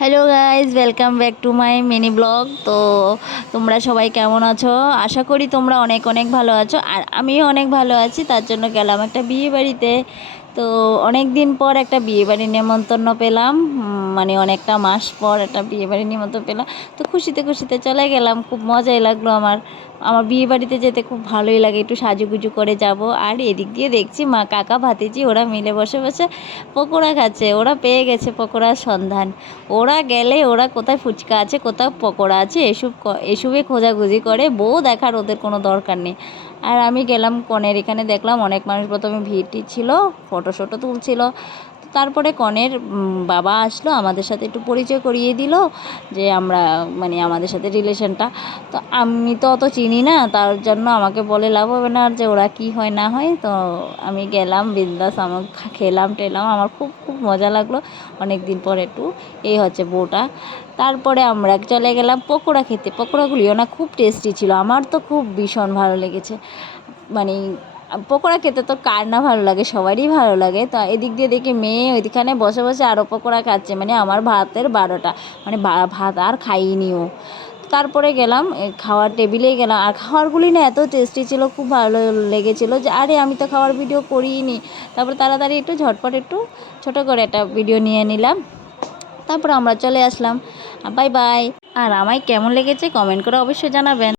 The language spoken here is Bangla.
Hello guys, welcome back to my mini blog. তো তোমরা সবাই কেমন আছো? আশা করি তোমরা অনেক অনেক ভালো আছো, আর আমিও অনেক ভালো আছি। তার জন্য গেলাম একটা বিয়ে বাড়িতে। তো অনেক দিন পর একটা বিয়েবাড়ির নেমন্তন্ন পেলাম, মানে অনেকটা মাস পর একটা বিয়েবাড়ির নিমন্ত্রণ পেলাম। তো খুশিতে খুশিতে চলে গেলাম, খুব মজাই লাগলো। আমার আমার বিয়ে বাড়িতে যেতে খুব ভালোই লাগে, একটু সাজুগুজু করে যাব। আর এদিক দিয়ে দেখছি মা কাকা ভাতিজি ওরা মিলে বসে বসে পকোড়া খাচ্ছে। ওরা পেয়ে গেছে পকোড়ার সন্ধান। ওরা গেলে ওরা কোথায় ফুচকা আছে, কোথায় পকোড়া আছে, এসবে খোঁজাখুঁজি করে। বউ দেখার ওদের কোনো দরকার নেই। আর আমি গেলাম কনের এখানে, দেখলাম অনেক মানুষ প্রথমে ভিড় ছিল, ফটো তুলছিল। তারপরে কনের বাবা আসলো, আমাদের সাথে একটু পরিচয় করিয়ে দিল যে আমরা মানে আমাদের সাথে রিলেশনটা। তো আমি তো অত চিনি না, তার জন্য আমাকে বলে লাভ হবে না যে ওরা কি হয় না হয়। তো আমি গেলাম বিন্দাস, আমার খেলাম টেলাম, আমার খুব খুব মজা লাগলো অনেক দিন পর একটু। এই হচ্ছে বউটা। তারপরে আমরা চলে গেলাম পকোড়া খেতে। পকোড়াগুলিও না খুব টেস্টি ছিল, আমার তো খুব ভীষণ ভালো লেগেছে। মানে পকোড়া খেতে তো কার না ভালো লাগে, সবারই ভালো লাগে। তো এদিক দিয়ে দেখি মেয়ে ওইখানে বসে বসে আরও পকোড়া খাচ্ছে, মানে আমার ভাতের 12টা, মানে ভাত আর খাইনিও। তারপরে গেলাম খাওয়ার টেবিলেই গেলাম, আর খাবারগুলি না এত টেস্টি ছিল, খুব ভালো লেগেছিলো। যে আরে আমি তো খাওয়ার ভিডিও করিনি। তারপর তাড়াতাড়ি একটু ঝটপট একটু ছোটো করে একটা ভিডিও নিয়ে নিলাম। তারপর আমরা চলে আসলাম। Bye bye. আর আমায় কেমন লেগেছে কমেন্ট করে অবশ্যই জানাবেন।